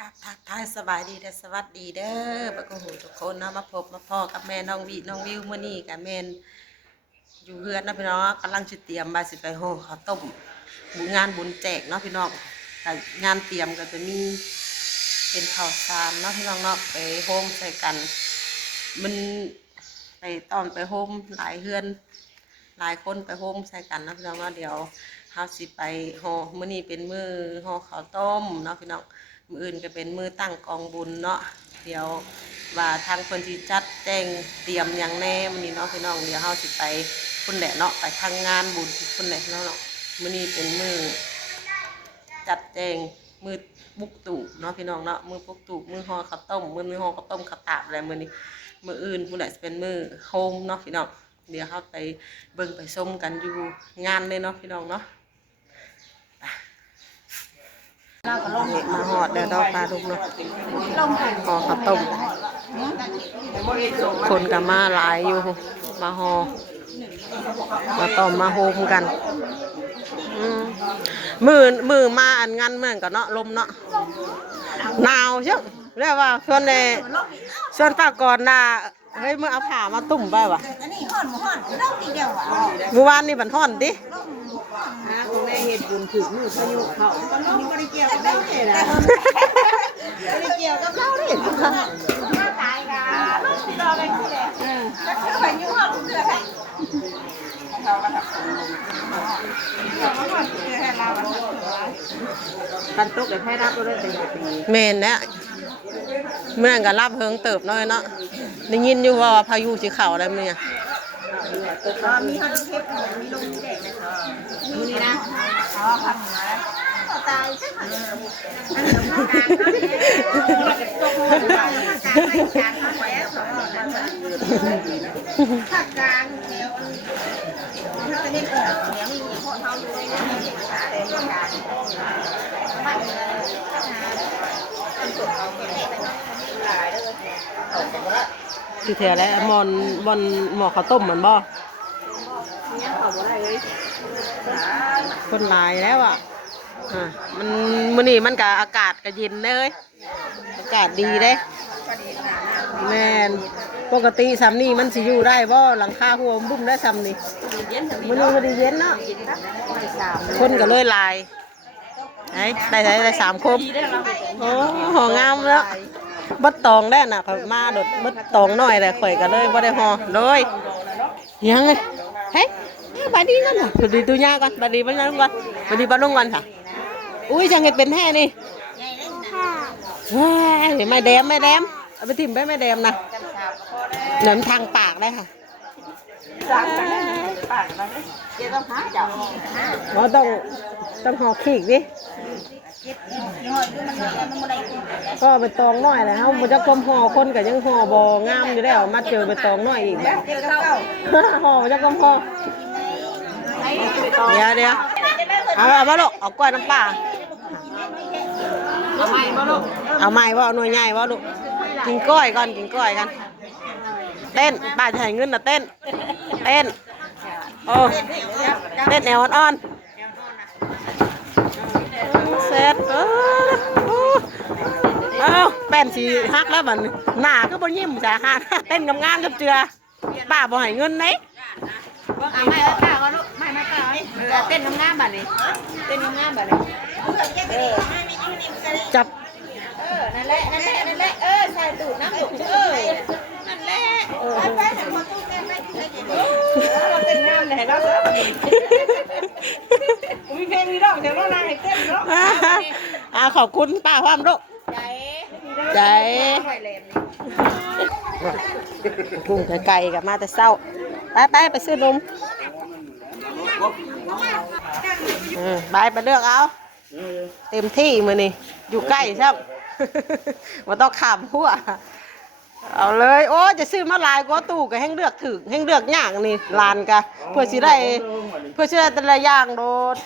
กับทักทายสบายดีและสวัสดีเด้อบักหูทุกคนเนาะมาพบมาพ่อกับแม่น้องวิวมื้อนี้กับแม่นอยู่เฮือนนะพี่น้องกำลังสิเตรียมมาสิไปห่อข้าวต้มงานบุญแจกเนาะพี่น้องแต่งานเตรียมก็จะมีเป็นข้าวสารเนาะพี่น้องเนาะไปโฮมใส่กันมันไปตอนไปโฮมหลายเฮือนหลายคนไปโฮมใส่กันนะพี่น้องเนาะเดี๋ยวเฮาสิไปห่อมื้อนี้เป็นมื้อห่อข้าวต้มเนาะพี่น้องมื้ออื่นก็เป็นมื้อตั้งกองบุญเนาะเดี๋ยวว่าทางคนที่จัดแจ้งเตรียมอย่างแน่มื้อนี้เนาะพี่น้องเดี๋ยวเฮาสิไปพุ่นแหละเนาะไปทางงานบุญพุ่นแหละเนาะมื้อนี้เป็นมื้อจัดแจงมื้อบุกตู่เนาะพี่น้องเนาะมื้อบุกตู่มื้อห่อข้าวต้มมื้อห่อข้าวต้มข้าวตาบอะไรมื้อนี้มื้ออื่นพุ่นแหละเป็นมื้อโฮมเนาะพี่น้องเดี๋ยวเฮาไปเบิ่งไปชมกันอยู่งานเลยเนาะพี่น้องเนาะมาหอดเดี๋ยวดอกปลาดุกเนาะห่อข้าวต้มคนกับมาหลายอยู่มาห่อมาต้มมาโฮมกันมือมาอันงานเหมือนกันเนาะลมเนาะหนาวใช่เรียกว่าส่วนปากก่อนน่ะเฮ้ยมือเอาผ้ามาตุ่มไปวะอันนี้ห่อนต้องตีเดียวอ่ะเมื่อวานนี่มันห่อนดิคุณแม่เห็ดบุญถือมือพายุเขาก็น้องไม่ได้เกี่ยวกับเราเลยนะไม่ได้เกี่ยวกับเราเลยมาตายกันรอไปที่ไหนแล้วพายุห่อนเดือดให้กันตกแต่แพ้รับก็ได้แต่เมนเนี่ยเมื่อกันรับเพิงเติบน้อยเนาะได้ยินอยู่ว่าพายุสีขาวอะไรมั้ยมีฮันเทปมีลมแดดนี่นะพันมาตายใช่ไหมภาคกลางเดี๋ยวถ้าจะเห็นเดี๋ยวมีพวกเขาด้วยนะเต็มการคือเถอะแล้วบอนหมอข้าวต้มเหมือนบ่คนหลายแล้วอ่ะมันมื้อนี้มันก็อากาศก็เย็นเลยอากาศดีเด้แม่นปกติซ้ำนี่มันสิอยู่ได้บ่หลังคาหัวบุ้มได้ซ้ำนี่มื้อนี้มันเย็นเนาะคนก็เลยหลายได้3คมโอ้ห่องามแล้วบัดตองได้น่ะมาโดดบัดตองหน่อยแต่ข่อยก็เลยบ่ได้ห่อเลยยังไงเฮ้ยบาดีนั่นน่ะดูดูยาก่อนบาดีบ้านนั่นก่อนบาดีบ้านลงก่อนค่ะอุ้ยจังเห็ดเป็นแห่นี่ว้ายไม่แดมเอาไปถิ่มไปไม่แดมนะเหนือทางปากได้ค่ะเราต้องห่อขีกดิก็ไปตองน้อยเลยเขาบุจะกลมห่อคนกับยังห่อบองามอยู่แล้วมาเจอไปตองน้อยอีกห่อบุจะกลมห่อเดี๋ยวเอามาลูกเอากล้วยน้ำปลาเอาไม้บ่ลูกเอาไม้บ่หน่วยใหญ่บ่ลูกกินกล้วยก่อนกันเต้นป้าจะให้เงินนะเต้นโอ้เต้นแนวอ่อนเสร็จแป้นสีฮักแล้วมันหน้าก็บ่ยิ้มจ้ะฮักเต้นงามๆจับเจือป้าบ่ให้เงินไหนไม่ป้าก็ลูกไม่ป้าเต้นงามๆแบบนี้จับนั่นแหละใส่ตูดน้ำหยกนั่นแหละไปหันมาตู้แม่ไม่เราเต้นงามเลยเรามีเพลงมีร้องเดี๋ยวเรานายเต้นเนาะขอบคุณป้าความลูกใจกุ้งไก่กับมาแต่เศร้าไปซื้อนมไปเลือกเอาเต็มที่มือนี่อยู่ใกล้ใช่ไหมมาต้องขามหัวเอาเลยโอ้จะซื้อมาลายก็ตู้ก็แห้งเลือกถึกแห้งเลือกย่างนี่ลานกะเพื่อสิได้แต่ละอย่างโดด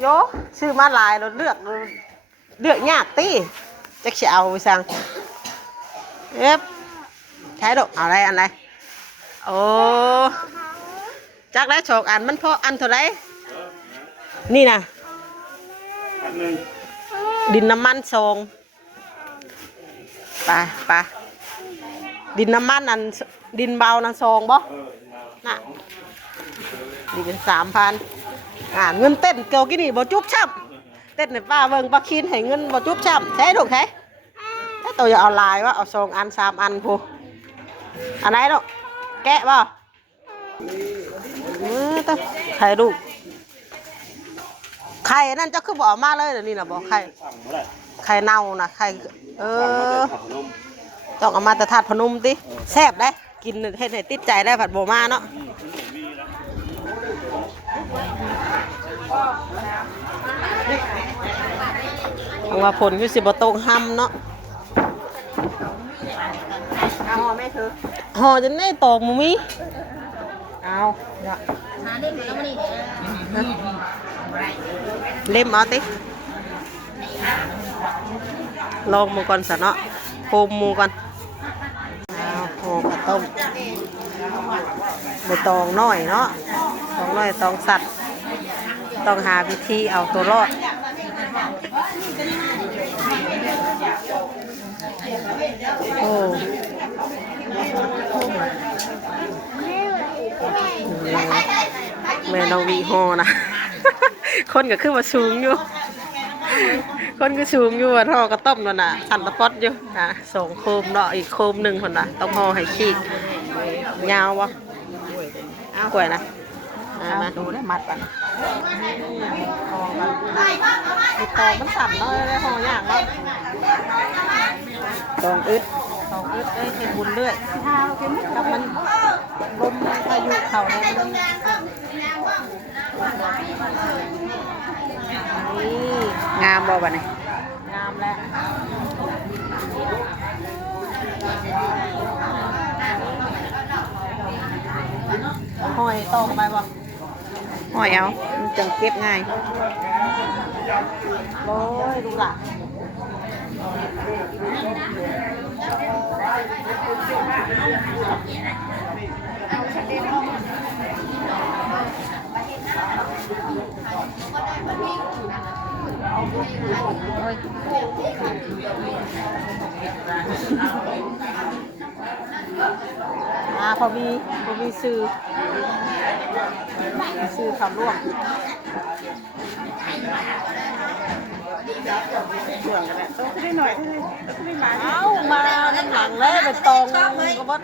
โยซื้อมาลายเราเลือกยากตีจะเขียวไปสั่งใช้ดอกอะไรโอ้จักได้โฉกอันมันพออันเท่าไรนี่นะดินน้ำมันทรง ไปไปดินน้ำมันนั่นดินเบานั่นซองบ่น่ะนี่เป็น3,000เงินเต้นเกี่ยวกี่นี่บ่จุ๊บช่ำเต้นในป้าเบิ่งป้าคินให้เงินบ่จุ๊บช่ำใช่ถูกใช่ถ้าตัวอย่าเอาลายว่าเอา2 อัน3 อันพูอันไหนลูกแกะบ่ต้องไข่ลูกไข่นั่นจะคือบ่ออกมาเลยเดี๋ยวนี้นะบ่ไข่เน่านะไข่ต้องเอามาแต่ถาดพนมติแซ่บได้กินให้ติดใจได้ผัดโบมาเนาะว่าผลคือสิบตรงห้ำเนาะห่อไม่ถือห่อจะได้ตอกมุ้ยเอาเล่มเอาติลองมือก่อนสะเนาะโคมมือก่อนโอ้ข้าวต้มใบตองน้อยเนาะตองน้อยตองสัตว์ต้องหาวิธีเอาตัวรอดโอ้แม่น้องวีฮอนะคนก็ขึ้นมาสูงอยู่คนก็สูงอยู่ว่าท่อกระต้มนั่นน่ะสั่นตะปอดอยู่2 โคมเนาะอีกโคม1คนน่ะต้องห่อให้ขีดยาววะกล้วยนะมาดูได้มัดกันห่อกันไอ้ตองมันสั่นเนาะได้ห่อย่างเนาะตองอึดได้เห็นบุญเรื่อยกับมันลมพายุเข่าเนี่ยนี่งามบ่บ่เนี่ยงามแล้วหอยตองไปบ่หอยเอามันจังเก็บง่ายโอ้ยดูล่ะพอมีซื้อคำร่วมเอามาน้ำหลังเลยไปตรงก็บด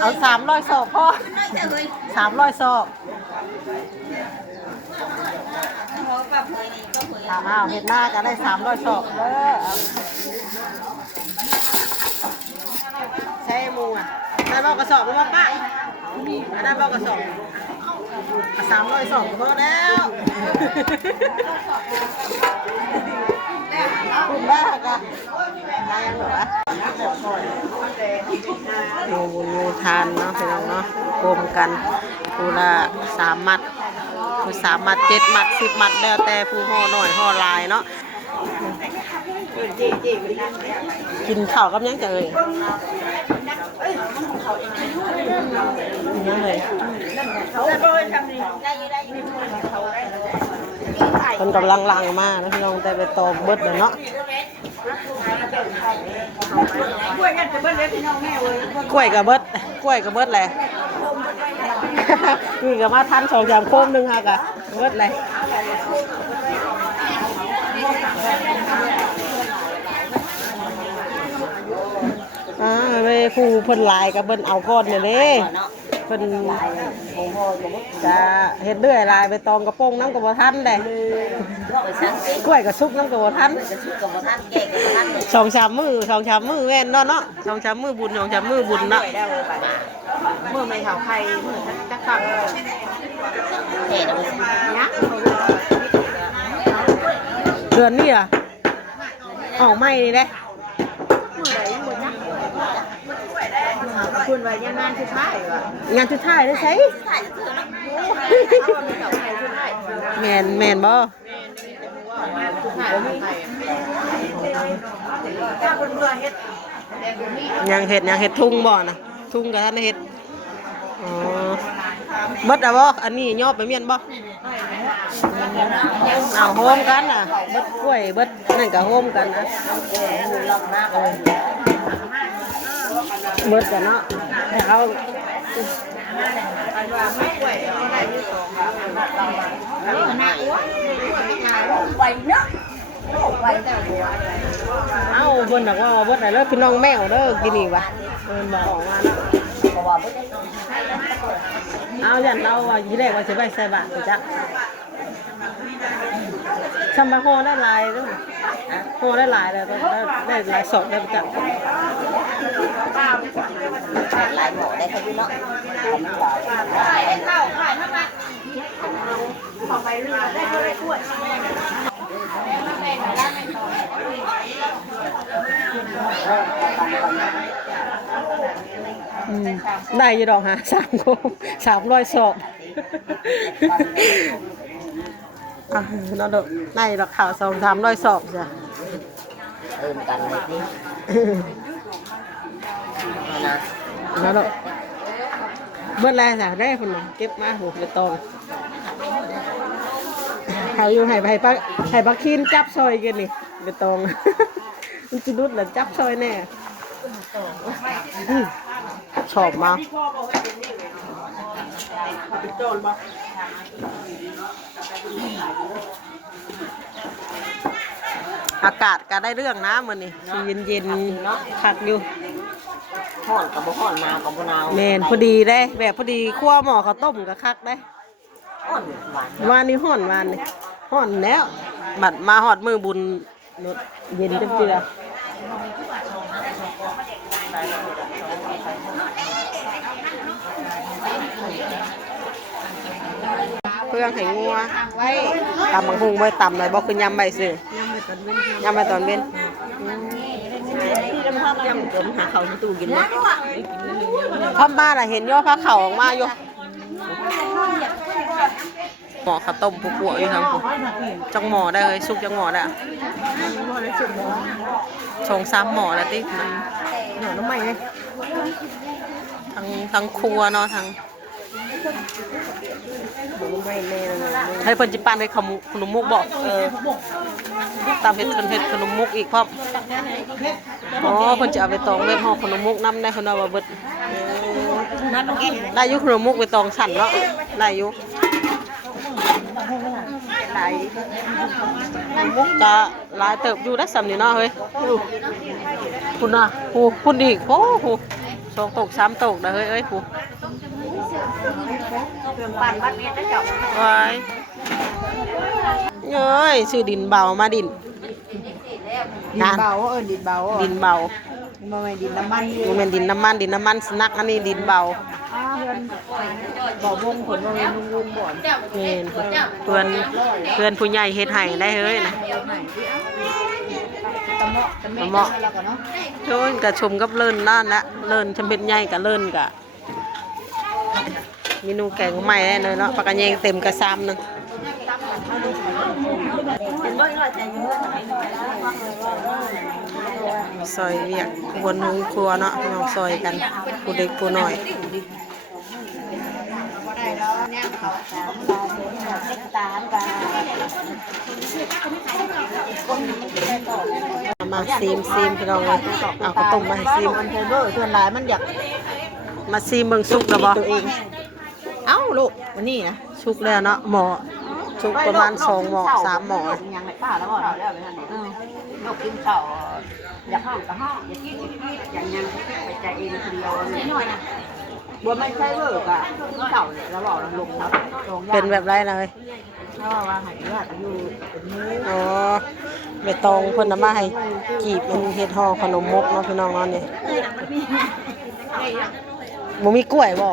เอา300 ศอกพ่อ300 ศอกเห็ดหน้าก็ได้300 ศอกใช่มูอ่ะได้บอกกระสอบมาป้าได้บอกกระสอบ300 ศอกพอแล้วคุณบ้าก็ได้ยังเหรองูทานเนาะพี่น้องเนาะรวมกันผู้ละ3 มัดผู้3 มัด7 มัด10 มัดแล้วแต่ผู้ห่อหน่อยห่อลายเนาะกินข้าวกับยังจะเลยยังเลยคนกำลังลังมากนะพี่น้องแต่ไปตอกเบิดเนาะกล้วยกับเบิดแหละคือกับมาทัน2 3 โคมนึงค่ะกะเบิดเลยไปผู้เพิ่นลายกับเพิ่นเอาก้อนเนี่ยเด้เพิ่นจะเฮ็ดเรื่อยลายไปตองกระโปงน้ำกระบอกทันได้กล้วยกระซุกน้ำกระบอกทัน2-3 มื้อแม่นเนาะ2-3 มื้อบุญ2-3 มื้อบุญเนาะมื้อไม่เท่าใครมื้อจักฟังเดือนนี้อ่ะออกใหม่นี่เด้คุณว่างานสุดท้ายว่ะงานสุดท้ายได้ใช่แมนบ่ยังเห็ดทุ่งบ่นะทุ่งกับท่านเห็ดเบิดอะบ่อันนี้ย่อไปเมียนบ่ เอาโฮมกันน่ะเบิดกล้วยเบิดนั่นก็โฮมกันนะเบิดกันเนาะแต่เขาเอ้าเพิ่นบอกว่าเบิดไหนเลิกพี่น้องแมวเด้อกินนี่วะเพิ่นบอกออกมาเนาะเอาอย่างเราว่าทีแรกว่าจะไปใส่บาตรจ้ะทำมาโฮได้ลายด้วยโฮได้ลายเลยได้ลายสดได้จ้ะหลายหมอได้เขาดูเนาะได้ยี่ดอกหา300 ศอกเราดอกได้ดอกข่าว300 ศอกจ้ะกันนิดนี้แล้วดอกเมื่อไรจ้ะได้คนหนึ่งเก็บมาหูไปตองเขาอยู่ให้ปักคีนจับซอยกันนี่ไปตองมันจะดุดหรือจับซอยแน่ชอบมากอากาศก็ได้เรื่องนะมื้อนี้เย็นๆเนาะคักอยู่ห่อนกับบ่ห่อนหนาวกับบ่หนาวแม่นพอดีได้แบบพอดีคั่วหม้อข้าวต้มก็คักได้ห่อนวานนี้ห่อนแล้วบัดมาฮอดมื้อบุญเย็นจังซี่ล่ะเพื่องให้งัวไว้ตำบักหุ่งไว้ตำหน่อยบ่คือยำใบซื่อยำไปตอนเว้นยำเติมหาข้าวในตู้กินนะพ่อบ้านเห็นย่อผ้าเข่าออกมาอยู่หม้อข้าวต้มปัวๆอยู่ทางกูจังหม้อได้เลยสุกจังหม้อได้ชง3 หม้อแล้วติหน่อน้ำใหม่เลยทั้งครัวเนาะทั้งให้เพิ่นจิปั้นให้ขนมมุกบอกตามเฮ็ดขนมมุกอีกพร้อมอ๋อเพิ่นจะเอาไปตองเม็ดห่อขนมมุกน้ำได้เพิ่นเอามาเบิดได้อยู่ขนมมุกไปตองสั่นเนาะได้อยู่มุกจะลายเติบอยู่ได้สำนี่เนาะเฮ้ยคุณน่ะคุณอีกโอ้โห2 ตก 3 ตกนะเฮ้ยเอ้ยผู้ปั่นบัดเนี้ยจะเจาะไว้เอ้ยชื่อดินเบามาดินเบาดินเบาดินเบาบ่แม่นดินน้ำมันบ่แม่นดินน้ำมันสนักอันนี้ดินเบาบ่วงผลบ่แม่นวงบ่แม่นเพื่อนผู้ใหญ่เฮ็ดให้ได้เฮ้ยนะเหมาะโจ้ยกะชมกับเลิ่นนั่นละเลิ่นชมเป็นใหญ่กับเลิ่นกะเมนูแกงใหม่ได้เลยเนาะปลากระเยงเต็มกระซามนึงซอยเวียกบนห้องครัวเนาะน้องซอยกันผู้เด็กผู้น้อยมาซีมพี่น้องเลยเอาข้าวต้มมาให้ซีมมันเทเบอร์ส่วนหลายมันอยากมาซีมเบิ่งสุกแล้วบ่ตัวเองเอ้าลูกวันนี้นะสุกแล้วเนาะหม้อสุกประมาณ2 หม้อ3 หม้อยังไม่ป้าแล้วบ่แล้วไปหั่นนี่ลูกกินข้าวอยากห้องก็ห้องอยากกินอย่างยังไปใจเองคนเดียวน้อยนะบ่ไม่ใช่เบอร์ก็เก่าเนี่ยแล้วบอกลงครับเป็นแบบไรเลยว่าหายญาติอยู่เป็นมืออ๋อใบตองเพิ่นนำมาให้กีบเป็นเฮ็ดห่อขนมมกเนาะพี่น้องเนาะนี่บ่มีกล้วยบ่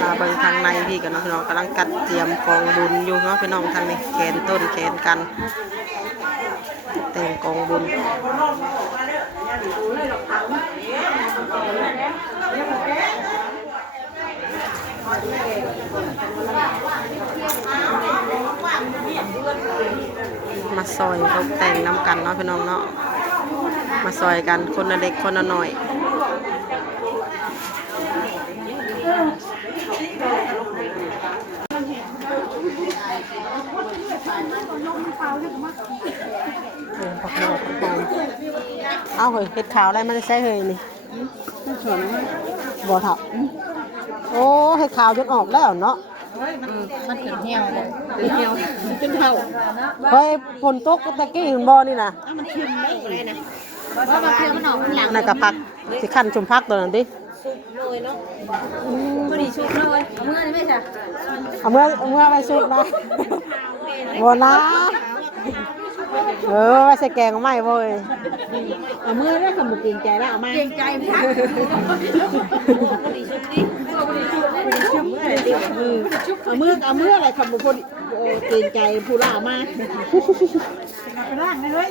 มาเบิ่งทางในพี่กันเนาะพี่น้องกำลังกัดเตรียมกองบุญอยู่เนาะพี่น้องทางนี้แขนต้นแขนกันแต่งกองบุญมาซอยตกแต่งน้ำกันเนาะพี่น้องเนาะมาซอยกันคนละเล็กคนละหน่อย เอาเฮ้ยเห็ดขาวอะไรมันจะใช้เฮ้ยนี่ ต้องสอนว่า บ่เถาโอ้เห็ดขาวจนออกแล้วเนาะ มันถึงเหี่ยวเลย เป็นเหี่ยวเป็นเท่า เฮ้ยฝนตกตะกี้เห็นบ่นี่นะ มันชิมได้เลยนะ เพราะว่าเครื่องมันออกข้างหลัง นั่นก็พักสิขั้นชมพักตัวนั้นดิ เลยเนาะพอดีชุบเลยเมื่อนี่ไม่ใช่ เอาเมื่อไปสุกนะบ่นะไว้ใส่แกงไม่เว้ย เอามือได้คำบุกเกรงใจแล้วเอามา เกรงใจพี่ค่ะพอดีชุบดิ เอามืออะไรคำบุกคนเกรงใจผู้ล่ามาไปล่างได้เลย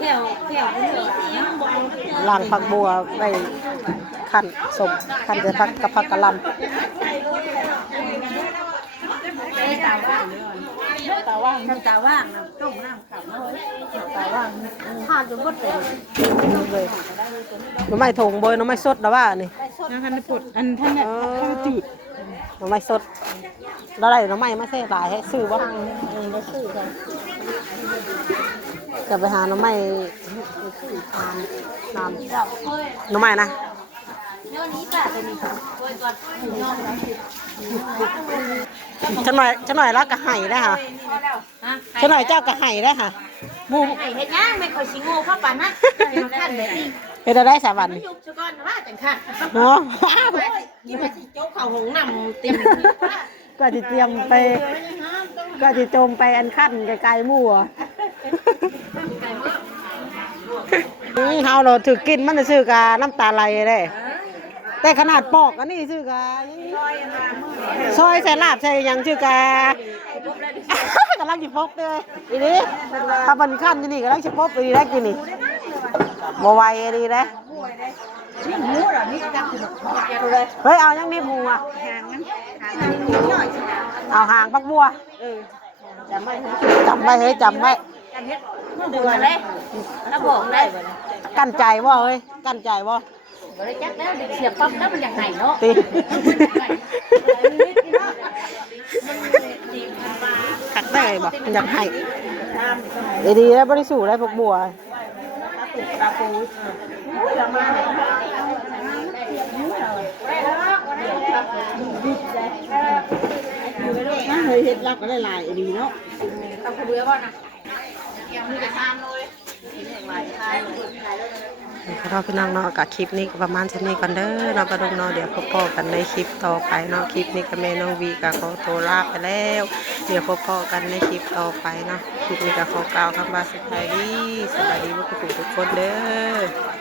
แถวยังบ่ ล้างผักบัวไว้ขั้นสมขั้นจะพักกับผักกะหล่ำ ตาว่างนะต้มน้ำขับตาว่างทานจนหมดเลย เลยหน่อไม้ถงเบยหน่อไม้สดแล้วว่านี่ นะคันปุดอันท่านเนี่ยข้าวจืด หน่อไม้สดแล้วได้หน่อไม้มาเส่หลายให้ซื้อบ่ ได้ซื้อกัน จะไปหาหน่อไม้น้ำหน่อไม้นะ เรื่องนี้ป่ะตัวนี้โดยก่อนนอนแล้ว จังหน่อยแล้วก็ไห้ได้ค่ะจังหน่อยเจ้าก็ไห้ได้ค่ะหมู ไอ้เฮ็ดย่างไม่ค่อยสิโง่เพราะปานนั้นขั้นแบบนี้ เฮ็ดได้สาวัน ยุบซะก่อนว่าจังค่ะ เนาะ กินมาสิโจ๊กข้าวหงน้ำเต็ม ก็จะเตรียมไป ก็จะโจมไปอันขั้นไกลๆหมู่อ่ะนี่เฮาเราถือกินมันจะซื้อกาน้ำตาไหลได้แต่ขนาดปอกอันนี้ซื้อกาซอยใส่ลาบใส่หยังชื่อกากำลังจิพกเลยอีนี่ถ้ามันขั้นที่นี่กำลังจิพกอีนี่ได้กินนี่บ่ไหวดีนะ นี่หมูเหรอนี่จับคือ เฮ้ยเอายังนี่หมูอ่ะ หางมันหางมันย่อย เอาหางพักบัว จำไว้ จำไว้เฮ้ยจำไว้ เดือเลยถ้าบอกได้ กั้นใจบ่เฮ้ยกั้นใจบ่ บ่ได้จักแล้วเสียบปั๊บแล้วมันยังไงเนาะ ตีขัดได้บ่อยากให้ดีๆแล้วบริสุทธิ์ได้พวกบัว ตาปูจะมาน่าเคยเห็ดรักก็ได้ลายดีเนาะ เอาคือเบื่อบ่นะ เราพี่น้องเนาะกับคลิปนี้ก็ประมาณเท่านี้ก่อนเด้อเนาะกระดงเนาะเดี๋ยวพบกันในคลิปต่อไปเนาะคลิปนี้กับแม่น้องวีกับขอตัวลาไปแล้วเดี๋ยวพบกันในคลิปต่อไปเนาะคลิปนี้กับขอกล่าวคำว่าสวัสดีทุกคนเด้อ